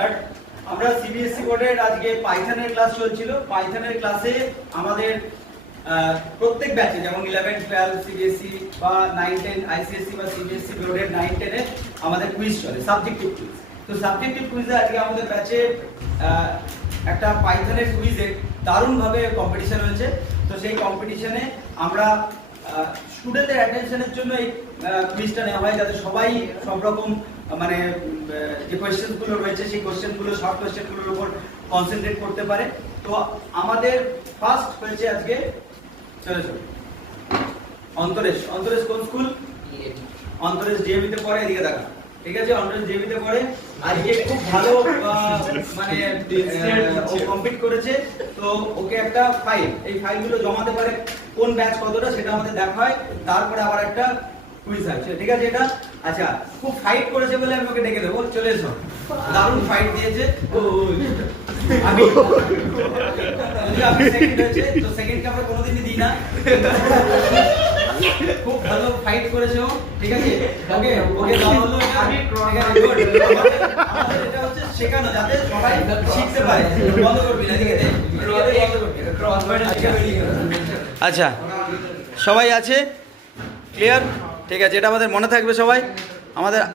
Start. আমরা CBSE বোর্ডের আজকে পাইথনের ক্লাস চলছিল। পাইথনের ক্লাসে আমাদের প্রত্যেক ব্যাচে যেমন 11, 12 সিবিএসসি বা 9, 10 আইসিএসসি বা সিবিএসসি বোর্ডের 9, 10 এ আমাদের কুইজ চলে, সাবজেক্টিভ কুইজ। তো সাবজেক্টিভ কুইজে আজকে আমাদের ব্যাচে একটা পাইথনের কুইজে দারুণভাবে কম্পিটিশন হয়েছে। তো সেই কম্পিটিশনে আমরা স্টুডেন্টদের অ্যাটেনশনের জন্য এই কুইজটা নেওয়া হয়, যাতে সবাই সব রকম মানে যে কোয়েশ্চেনগুলো রয়েছে সেই কোয়েশ্চেনগুলো, শর্ট কোয়েশ্চেনগুলোর উপর কনসেন্ট্রেট করতে পারে। তো আমাদের ফার্স্ট হয়েছে আজকে, চলে অন্তরেশ। অন্তরেশ কোন স্কুল? অন্তরেশ ডিএভিতে পড়ে, এদিকে দেখা, ঠিক আছে? অন্তরেশ ডিএভিতে পড়ে। আজকে খুব ভালো মানে ও কমপ্লিট করেছে। তো ওকে একটা ফাইল, এই ফাইলগুলো জমাতে পারে কোন ব্যাচ কতটা সেটা আমাদের দেখা হয়, তারপরে আবার একটা কুইজ আছে, ঠিক আছে? এটা আচ্ছা, খুব ফাইট করেছে বলে আমি ওকে ডেকে দেবো, চলে এসো। দারুণ ফাইট দিয়েছে। আমি সেকেন্ড হয়েছে, তো সেকেন্ডকে আমরা কোনোদিনই দিই না। খুব ভালো ফাইট করেছে ও, ঠিক আছে? ওকে ওকে দেওয়া হলো এটা, ঠিক আছে? গুড। আমাদের এটা হচ্ছে শেখানো, যাতে সবাই শিখতে পারে। বন্ধ করবি না, এদিকে দে, আচ্ছা সবাই আছে ক্লিয়ার? ঠিক আছে, এটা আমাদের মনে থাকবে সবাই। আমাদের